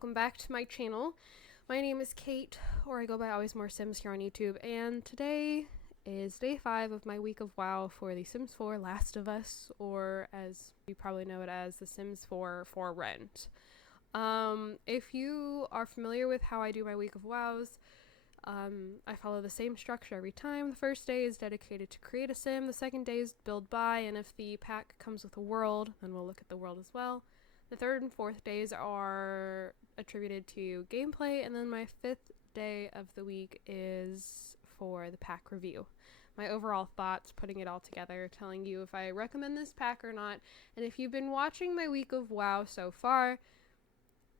welcome back to my channel. My name is Kate, or I go by AlwaysMoreSims here on YouTube, and today is day 5 of my week of WoW for The Sims 4 Last of Us, or as you probably know it as, The Sims 4 for Rent. If you are familiar with how I do my week of WoWs, I follow the same structure every time. The first day is dedicated to create a sim, the second day is build by, and if the pack comes with a world, then we'll look at the world as well. The third and fourth days are attributed to gameplay, and then my fifth day of the week is for the pack review. My overall thoughts, putting it all together, telling you if I recommend this pack or not. And if you've been watching my week of WoW so far,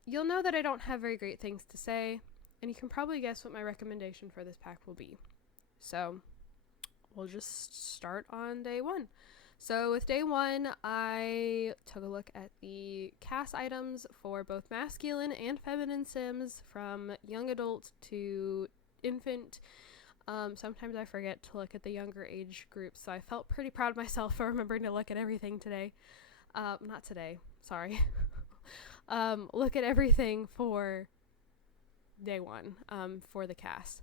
you'll know that I don't have very great things to say, and you can probably guess what my recommendation for this pack will be. So we'll just start on day 1. So with day 1, I took a look at the cast items for both masculine and feminine sims, from young adult to infant. Sometimes I forget to look at the younger age groups, so I felt pretty proud of myself for remembering to look at everything today. Not today, sorry. Look at everything for day 1, for the cast.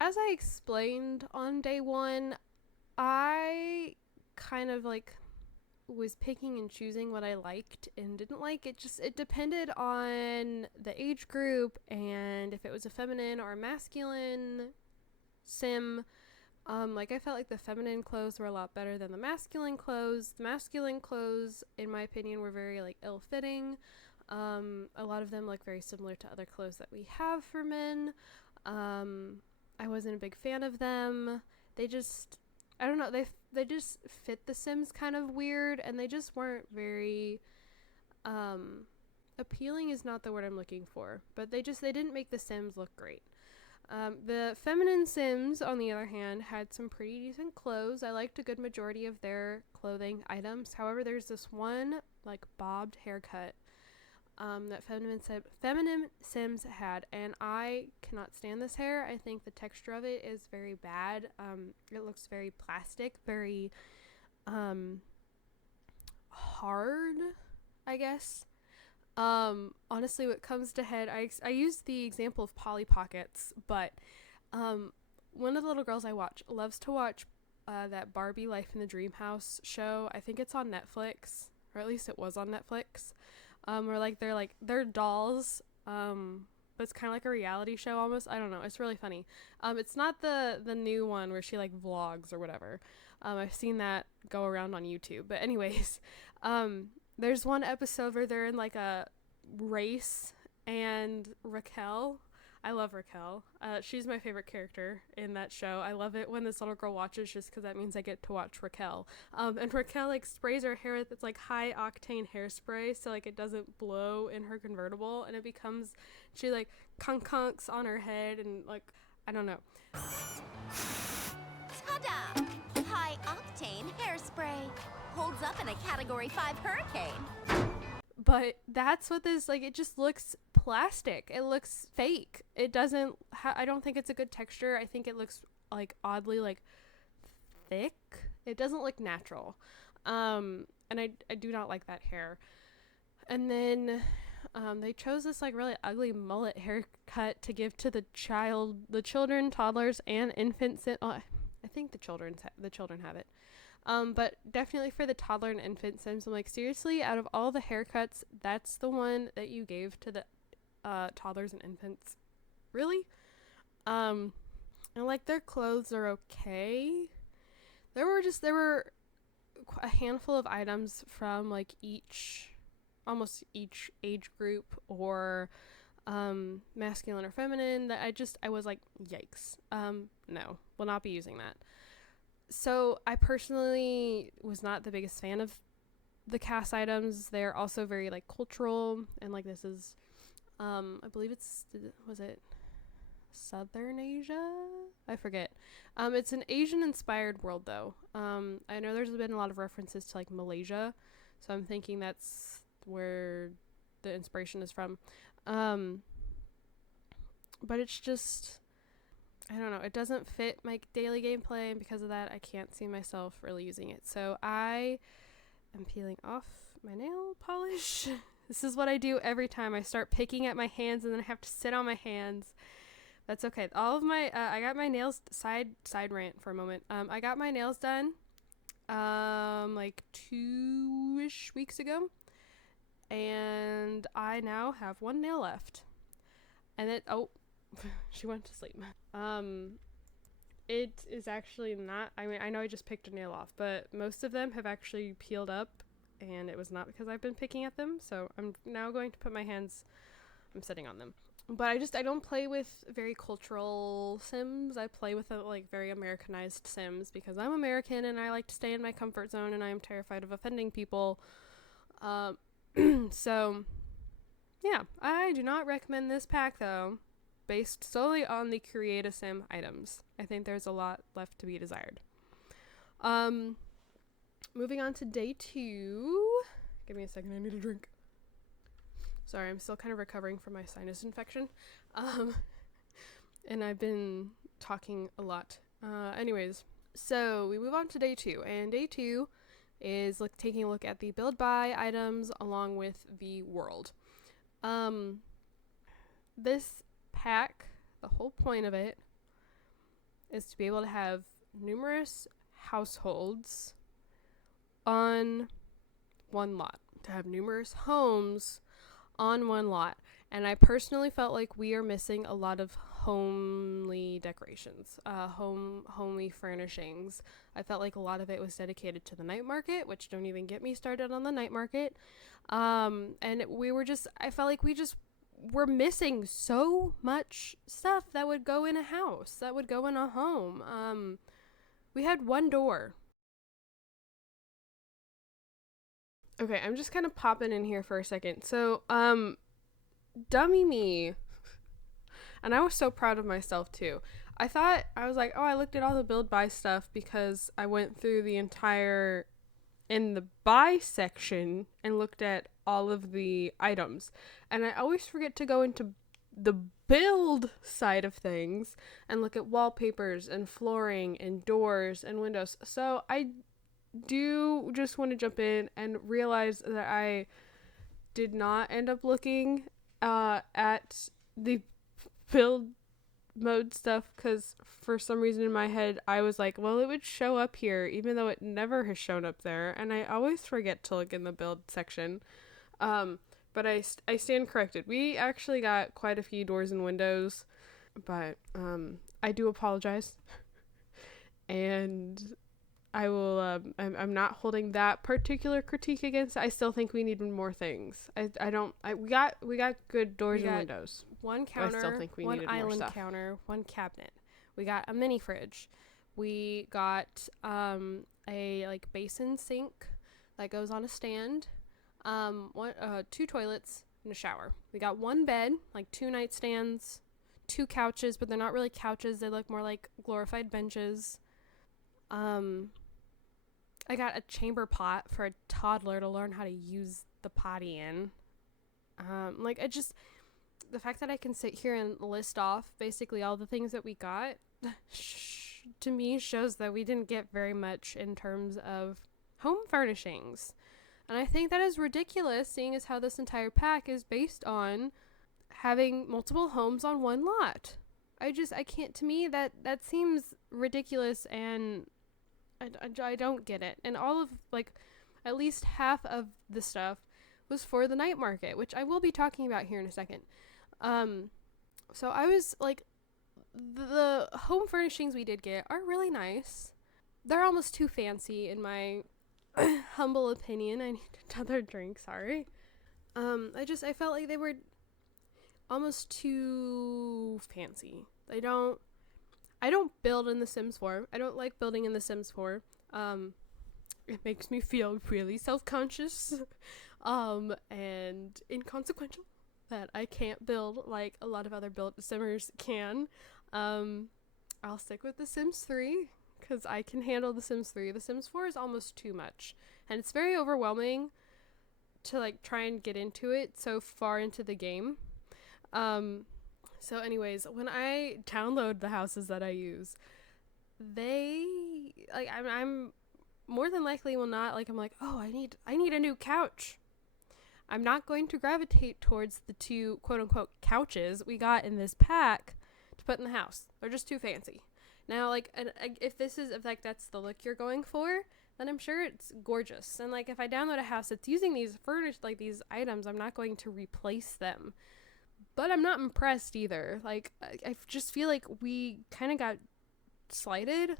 As I explained on day 1, I kind of was picking and choosing what I liked and didn't like. It depended on the age group and if it was a feminine or a masculine sim. I felt like the feminine clothes were a lot better than the masculine clothes. The masculine clothes, in my opinion, were very ill-fitting. A lot of them look very similar to other clothes that we have for men. I wasn't a big fan of them. I don't know, they just fit the Sims kind of weird, and they just weren't very, appealing is not the word I'm looking for, but they didn't make the Sims look great. The feminine Sims, on the other hand, had some pretty decent clothes. I liked a good majority of their clothing items. However, there's this one, bobbed haircut that feminine Sims had, and I cannot stand this hair. I think the texture of it is very bad. It looks very plastic, very hard, I guess. Honestly, what comes to head, I use the example of Polly Pockets, but one of the little girls I watch loves to watch that Barbie Life in the Dream House show. I think it's on Netflix, or at least it was on Netflix. Where they're dolls, but it's kind of like a reality show almost. I don't know, it's really funny. It's not the new one where she vlogs or whatever. I've seen that go around on YouTube, but anyways, there's one episode where they're in a race, and Raquel, I love Raquel. She's my favorite character in that show. I love it when this little girl watches, just because that means I get to watch Raquel. And Raquel sprays her hair with high octane hairspray, so it doesn't blow in her convertible, and it becomes, she conks on her head, and I don't know. Ta-da! High octane hairspray holds up in a Category 5 hurricane. But that's what this, it just looks plastic. It looks fake. It doesn't, I don't think it's a good texture. I think it looks, oddly, thick. It doesn't look natural. And I do not like that hair. And then, they chose this, really ugly mullet haircut to give to the children, toddlers, and infants. I think the children have it. But definitely for the toddler and infant Sims, I'm seriously, out of all the haircuts, that's the one that you gave to the toddlers and infants? Really? And their clothes are okay. There were a handful of items from almost each age group, or masculine or feminine, that I was yikes. No, will not be using that. So I personally was not the biggest fan of the cast items. They're also very cultural, and this is I believe was it Southern Asia? I forget. It's an Asian inspired world though. I know there's been a lot of references to Malaysia, so I'm thinking that's where the inspiration is from. But it's just, I don't know, it doesn't fit my daily gameplay, and because of that, I can't see myself really using it. So I am peeling off my nail polish This is what I do every time. I start picking at my hands and then I have to sit on my hands. That's okay. All of my I got my nails side rant for a moment. I got my nails done like 2-ish weeks ago, and I now have one nail left. And it she went to sleep. It is actually not, I mean, I know I just picked a nail off, but most of them have actually peeled up, and it was not because I've been picking at them. So I'm now going to put my hands, I'm sitting on them. But I don't play with very cultural Sims. I play with like very Americanized Sims because I'm American and I like to stay in my comfort zone and I am terrified of offending people. So yeah, I do not recommend this pack though, based solely on the Create a Sim items. I think there's a lot left to be desired. Moving on to day 2. Give me a second, I need a drink. Sorry, I'm still kind of recovering from my sinus infection. And I've been talking a lot. Anyways, so we move on to day 2. And day 2 is taking a look at the build buy items along with the world. This pack, the whole point of it is to be able to have numerous households on one lot. To have numerous homes on one lot. And I personally felt like we are missing a lot of homely decorations, homely furnishings. I felt like a lot of it was dedicated to the night market, which don't even get me started on the night market. And I felt like we're missing so much stuff that would go in a house, that would go in a home. We had one door. Okay, I'm just kind of popping in here for a second. So, dummy me. And I was so proud of myself too. I was like, I looked at all the build buy stuff because I went through the entire, in the buy section and looked at all of the items. And I always forget to go into the build side of things and look at wallpapers and flooring and doors and windows. So I do just want to jump in and realize that I did not end up looking at the build mode stuff because for some reason in my head I was like, well, it would show up here even though it never has shown up there, and I always forget to look in the build section. But I stand corrected. We actually got quite a few doors and windows, but I do apologize. And I will, I'm not holding that particular critique against it. I still think we need more things. We got good doors and windows. One counter, I still think we one needed more island stuff. counter, one cabinet. We got a mini fridge. We got a basin sink that goes on a stand. Two toilets and a shower. We got one bed, 2 nightstands, 2 couches, but they're not really couches. They look more like glorified benches. I got a chamber pot for a toddler to learn how to use the potty in. The fact that I can sit here and list off basically all the things that we got, to me shows that we didn't get very much in terms of home furnishings. And I think that is ridiculous, seeing as how this entire pack is based on having multiple homes on one lot. I can't, to me, that seems ridiculous, and I don't get it. And all of, at least half of the stuff was for the night market, which I will be talking about here in a second. So I was the home furnishings we did get are really nice. They're almost too fancy in my humble opinion. I need another drink, sorry. I felt like they were almost too fancy. I don't build in The Sims 4. I don't like building in The Sims 4. It makes me feel really self-conscious and inconsequential that I can't build like a lot of other Simmers can. I'll stick with The Sims 3 because I can handle The Sims 3. The Sims 4 is almost too much, and it's very overwhelming to try and get into it so far into the game. So anyways, when I download the houses that I use, I'm more than likely will not, I'm like, oh, I need a new couch. I'm not going to gravitate towards the 2 quote unquote couches we got in this pack to put in the house. They're just too fancy. Now, like, if that's the look you're going for, then I'm sure it's gorgeous. And like, if I download a house that's using these these items, I'm not going to replace them. But I'm not impressed either. Like, I just feel like we kind of got slighted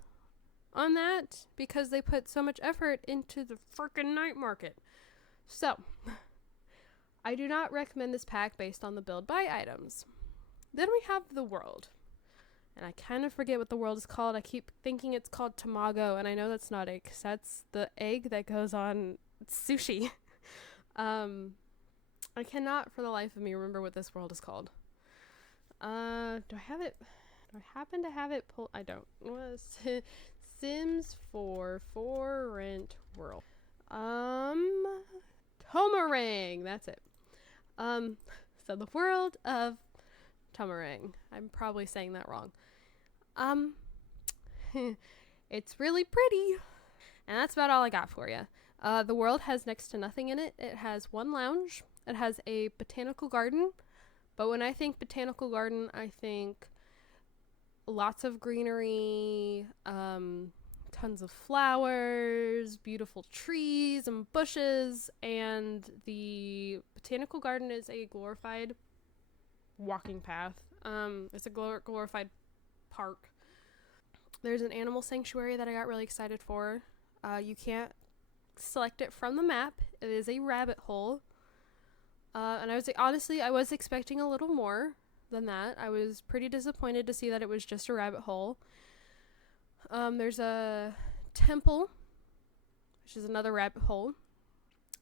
on that because they put so much effort into the freaking night market. So, I do not recommend this pack based on the build buy items. Then we have the world. And I kind of forget what the world is called. I keep thinking it's called tamago, and I know that's not it, because that's the egg that goes on sushi. I cannot for the life of me remember what this world is called. Do I have it? Do I happen to have it pulled? I don't. Sims 4 for rent world. Tomarang. That's it. So the world of Tomarang. I'm probably saying that wrong. It's really pretty. And that's about all I got for you. The world has next to nothing in it. It has one lounge. It has a botanical garden. But when I think botanical garden, I think lots of greenery, tons of flowers, beautiful trees and bushes, and the botanical garden is a glorified walking path. It's a glorified park. There's an animal sanctuary that I got really excited for. You can't select it from the map. It is a rabbit hole. And I was expecting a little more than that. I was pretty disappointed to see that it was just a rabbit hole. There's a temple, which is another rabbit hole.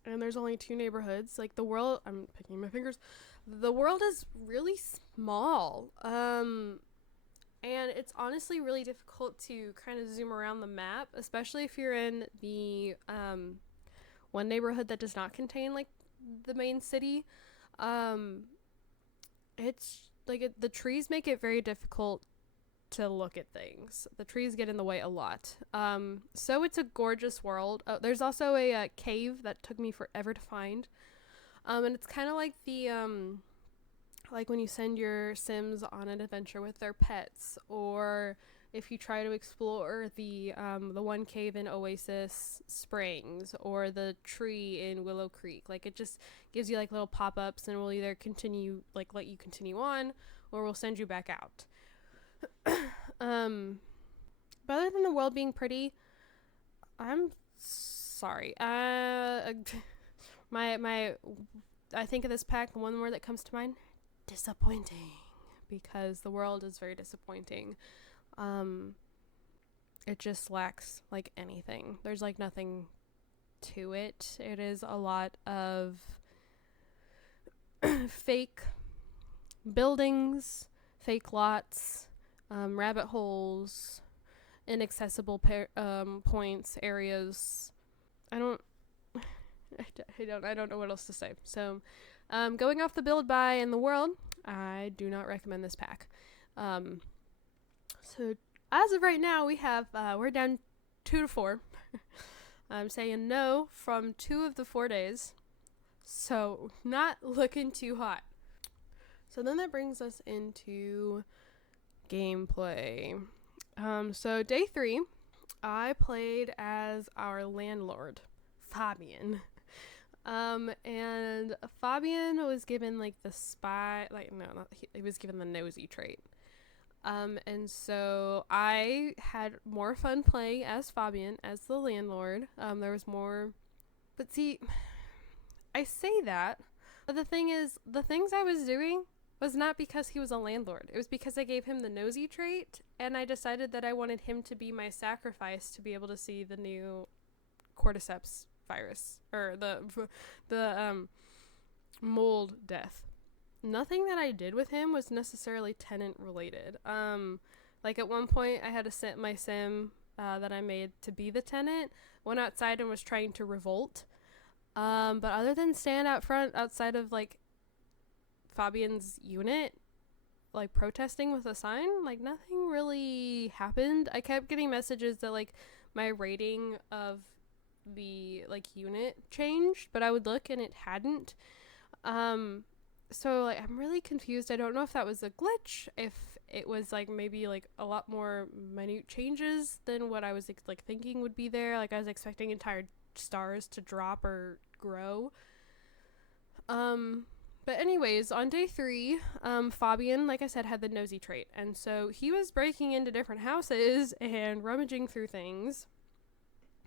And there's only 2 neighborhoods. Like, the world, I'm picking my fingers. The world is really small. And it's honestly really difficult to kind of zoom around the map, especially if you're in the one neighborhood that does not contain like the main city. It's like the trees make it very difficult to look at things. The trees get in the way a lot. So it's a gorgeous world. There's also a cave that took me forever to find. And it's kind of like the like when you send your Sims on an adventure with their pets, or if you try to explore the one cave in Oasis Springs, or the tree in Willow Creek. Like, it just gives you like little pop-ups, and we'll either let you continue on, or we'll send you back out. But other than the world being pretty, I'm sorry. I think of this pack, one word that comes to mind: disappointing, because the world is very disappointing. It just lacks like anything. There's like nothing to it. It is a lot of fake buildings, fake lots, rabbit holes, inaccessible points, areas. I don't know what else to say. So, going off the build buy in the world, I do not recommend this pack. So as of right now, we're down 2 to 4. I'm saying no from 2 of the 4 days. So not looking too hot. So then that brings us into gameplay. So day 3, I played as our landlord, Fabian. And Fabian was given like the spy, he was given the nosy trait. And so I had more fun playing as Fabian, as the landlord. There was more, but see, I say that, but the thing is, the things I was doing was not because he was a landlord. It was because I gave him the nosy trait, and I decided that I wanted him to be my sacrifice to be able to see the new cordyceps virus, or the mold death. Nothing that I did with him was necessarily tenant related. Like at one point I had my sim that I made to be the tenant, went outside and was trying to revolt. But other than stand out front outside of like Fabian's unit, like protesting with a sign, like nothing really happened. I kept getting messages that like my rating of the like unit changed, but I would look and it hadn't. So like I'm really confused. I don't know if that was a glitch, if it was like maybe like a lot more minute changes than what I was like thinking would be there. Like I was expecting entire stars to drop or grow. But anyways, on day 3, Fabian, like I said, had the nosy trait, and so he was breaking into different houses and rummaging through things,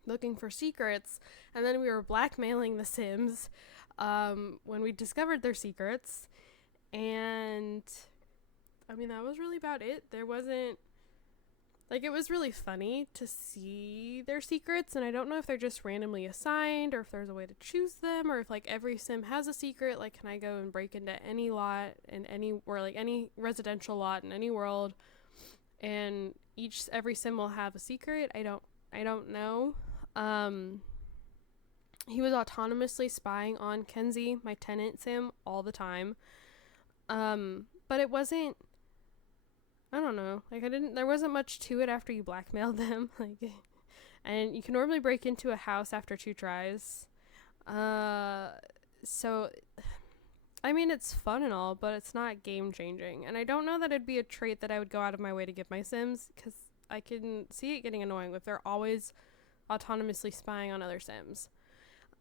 looking for secrets, and then we were blackmailing the Sims when we discovered their secrets, and I mean, that was really about it. There wasn't, like, it was really funny to see their secrets, and I don't know if they're just randomly assigned, or if there's a way to choose them, or if, like, every Sim has a secret. Like, can I go and break into any lot in any, or, like, any residential lot in any world, and every Sim will have a secret? I don't know. He was autonomously spying on Kenzie, my tenant Sim, all the time. But it wasn't, I don't know, like there wasn't much to it after you blackmailed them, like, and you can normally break into a house after 2 tries. So, I mean, it's fun and all, but it's not game changing, and I don't know that it'd be a trait that I would go out of my way to give my Sims, because I can see it getting annoying if they're always autonomously spying on other Sims.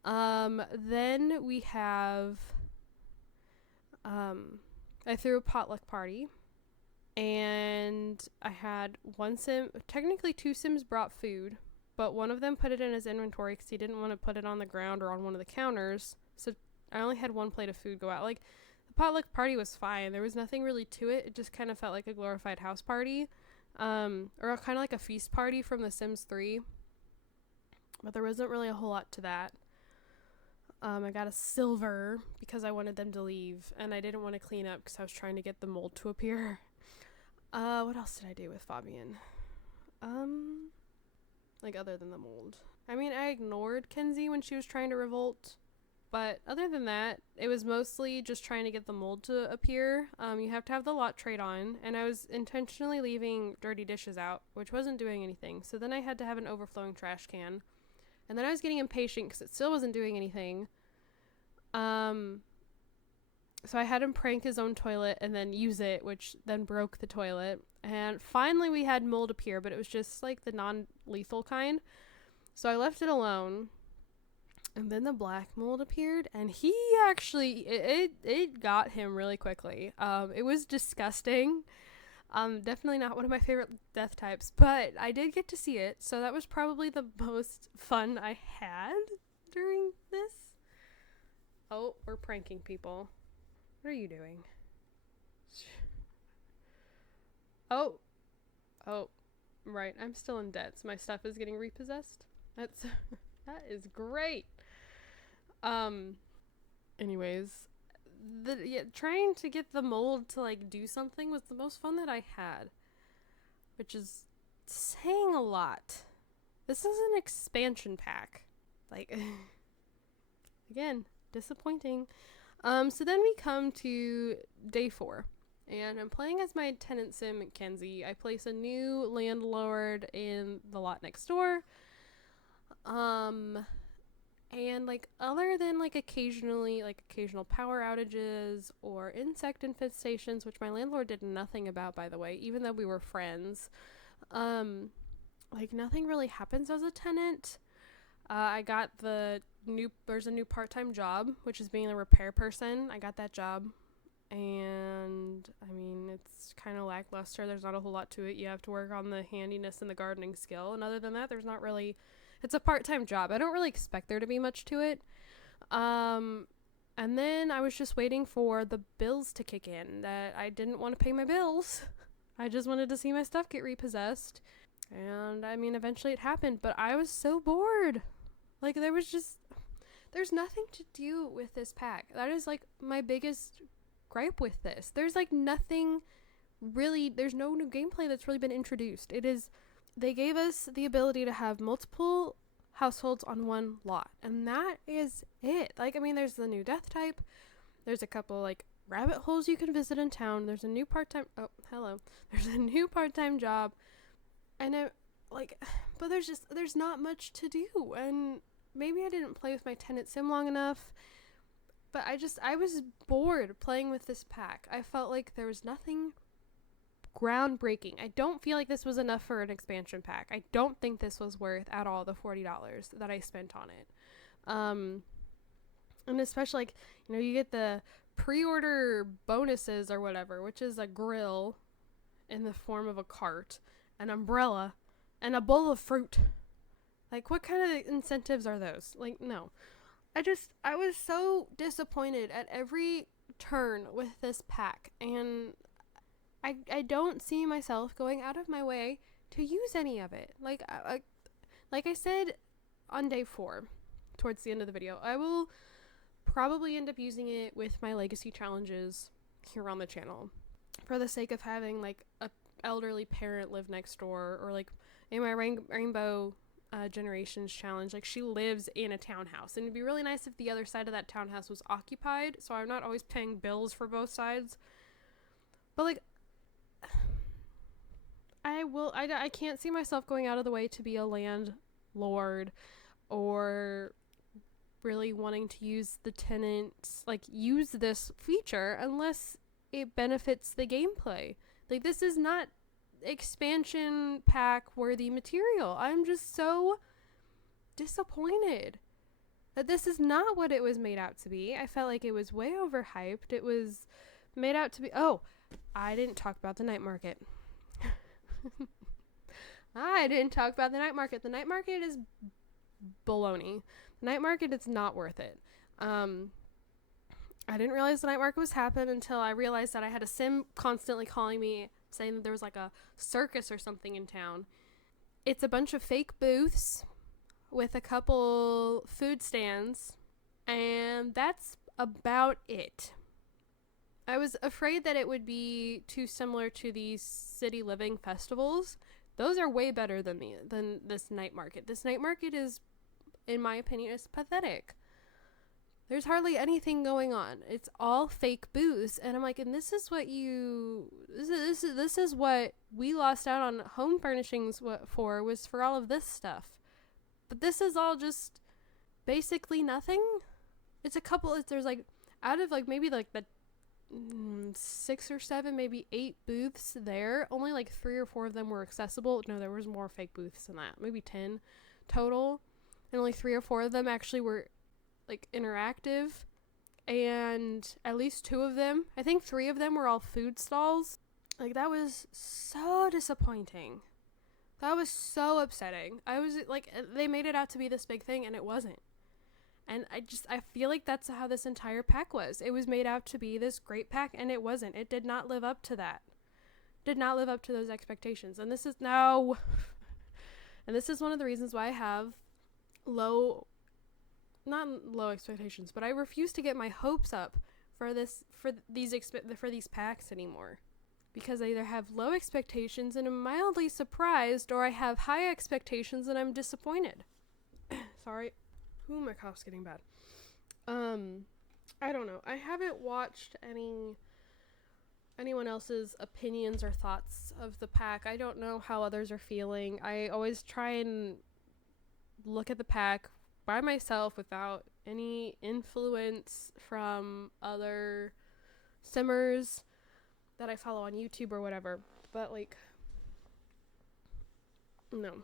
Then we have, I threw a potluck party, and I had one Sim, technically 2 Sims brought food, but one of them put it in his inventory because he didn't want to put it on the ground or on one of the counters, so I only had 1 plate of food go out. Like, the potluck party was fine. There was nothing really to it. It just kind of felt like a glorified house party, or kind of like a feast party from The Sims 3, but there wasn't really a whole lot to that. I got a silver because I wanted them to leave, and I didn't want to clean up because I was trying to get the mold to appear. What else did I do with Fabian? Like, other than the mold. I mean, I ignored Kenzie when she was trying to revolt, but other than that, it was mostly just trying to get the mold to appear. You have to have the lot trait on, and I was intentionally leaving dirty dishes out, which wasn't doing anything, so then I had to have an overflowing trash can. And then I was getting impatient because it still wasn't doing anything. So I had him prank his own toilet and then use it, which then broke the toilet. And finally we had mold appear, but it was just like the non-lethal kind. So I left it alone. And then the black mold appeared, and he actually, it got him really quickly. It was disgusting. Definitely not one of my favorite death types, but I did get to see it, so that was probably the most fun I had during this. Oh, we're pranking people. What are you doing? Oh, right, I'm still in debt, so my stuff is getting repossessed. That is great. Anyways, trying to get the mold to like do something was the most fun that I had, which is saying a lot. This is an expansion pack, like, again, disappointing. So then we come to day 4, and I'm playing as my tenant Sim, Kenzie. I place a new landlord in the lot next door. And like, other than like occasional power outages or insect infestations, which my landlord did nothing about, by the way, even though we were friends, like, nothing really happens as a tenant. I got there's a new part-time job, which is being a repair person. I got that job, and I mean, it's kind of lackluster. There's not a whole lot to it. You have to work on the handiness and the gardening skill, and other than that, there's not really, it's a part-time job. I don't really expect there to be much to it. And then I was just waiting for the bills to kick in, that I didn't want to pay my bills. I just wanted to see my stuff get repossessed. And I mean, eventually it happened, but I was so bored. Like, there's nothing to do with this pack. That is like my biggest gripe with this. There's like nothing really, there's no new gameplay that's really been introduced. They gave us the ability to have multiple households on one lot, and that is it. Like, I mean, there's the new death type. There's a couple like rabbit holes you can visit in town. There's a new part-time, there's a new part-time job. And but there's not much to do, and maybe I didn't play with my tenant sim long enough, but I was bored playing with this pack. I felt like there was nothing groundbreaking. I don't feel like this was enough for an expansion pack. I don't think this was worth at all the $40 that I spent on it. And especially, like, you know, you get the pre-order bonuses or whatever, which is a grill in the form of a cart, an umbrella, and a bowl of fruit. Like, what kind of incentives are those? Like, no. I was so disappointed at every turn with this pack, and I don't see myself going out of my way to use any of it. Like I said on day 4, towards the end of the video, I will probably end up using it with my legacy challenges here on the channel, for the sake of having like a elderly parent live next door, or like in my rainbow generations challenge, like she lives in a townhouse, and it'd be really nice if the other side of that townhouse was occupied, so I'm not always paying bills for both sides. But like, I can't see myself going out of the way to be a landlord, or really wanting to use the tenants, like use this feature, unless it benefits the gameplay. Like, this is not expansion pack worthy material. I'm just so disappointed that this is not what it was made out to be. I felt like it was way overhyped. It was made out to be, oh, I didn't talk about the night market. I didn't talk about the night market. The night market is baloney. The night market is not worth it. I didn't realize the night market was happening until I realized that I had a sim constantly calling me saying that there was like a circus or something in town. It's a bunch of fake booths with a couple food stands, and that's about it. I was afraid that it would be too similar to these city living festivals. Those are way better than this night market. This night market is, in my opinion, is pathetic. There's hardly anything going on. It's all fake booths, and I'm like, and this is what we lost out on home furnishings for, was for all of this stuff. But this is all just basically nothing. There's like, out of like maybe like the 6 or 7, maybe 8 booths there, only like 3 or 4 of them were accessible. No, there was more fake booths than that, maybe 10 total, and only 3 or 4 of them actually were like interactive, and at least 2 of them, I think 3 of them, were all food stalls. Like, that was so disappointing. That was so upsetting. I was like, they made it out to be this big thing, and it wasn't. And I feel like that's how this entire pack was. It was made out to be this great pack, and it wasn't. It did not live up to that. Did not live up to those expectations. And this is no. And this is one of the reasons why I have not low expectations, but I refuse to get my hopes up for these packs anymore, because I either have low expectations and I'm mildly surprised, or I have high expectations and I'm disappointed. Sorry. Ooh, my cough's getting bad. I don't know. I haven't watched anyone else's opinions or thoughts of the pack. I don't know how others are feeling. I always try and look at the pack by myself without any influence from other simmers that I follow on YouTube or whatever. But like, no,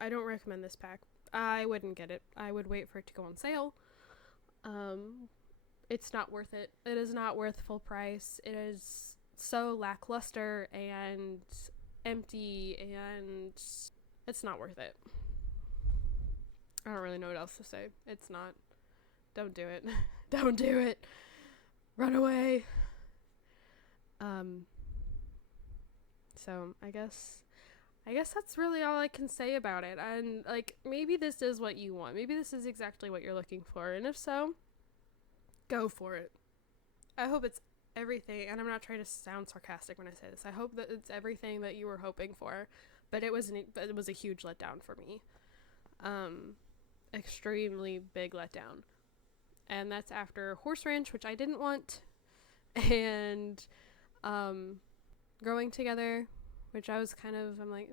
I don't recommend this pack. I wouldn't get it. I would wait for it to go on sale. It's not worth it. It is not worth full price. It is so lackluster and empty, and it's not worth it. I don't really know what else to say. It's not. Don't do it. Don't do it. Run away. So I guess that's really all I can say about it. And like, maybe this is what you want. Maybe this is exactly what you're looking for. And if so, go for it. I hope it's everything. And I'm not trying to sound sarcastic when I say this. I hope that it's everything that you were hoping for. But it was a huge letdown for me. Extremely big letdown. And that's after Horse Ranch, which I didn't want, and Growing Together, which I'm like,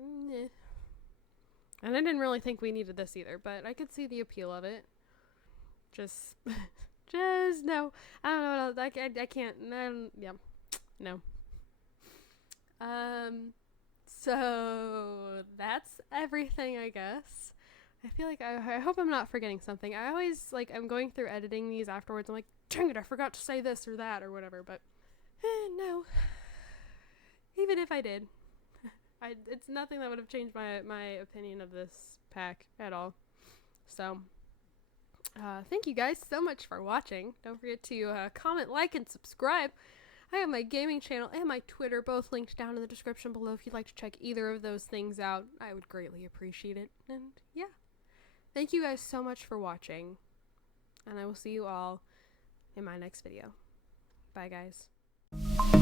And I didn't really think we needed this either, but I could see the appeal of it. Just no. I don't know what else. I can't. Yeah. No. So that's everything, I guess. I feel like I hope I'm not forgetting something. I always, like, I'm going through editing these afterwards. I'm like, dang it, I forgot to say this or that or whatever, but no. Even if I did, it's nothing that would have changed my opinion of this pack at all. So, thank you guys so much for watching. Don't forget to comment, like, and subscribe. I have my gaming channel and my Twitter both linked down in the description below if you'd like to check either of those things out. I would greatly appreciate it. And yeah, thank you guys so much for watching. And I will see you all in my next video. Bye, guys.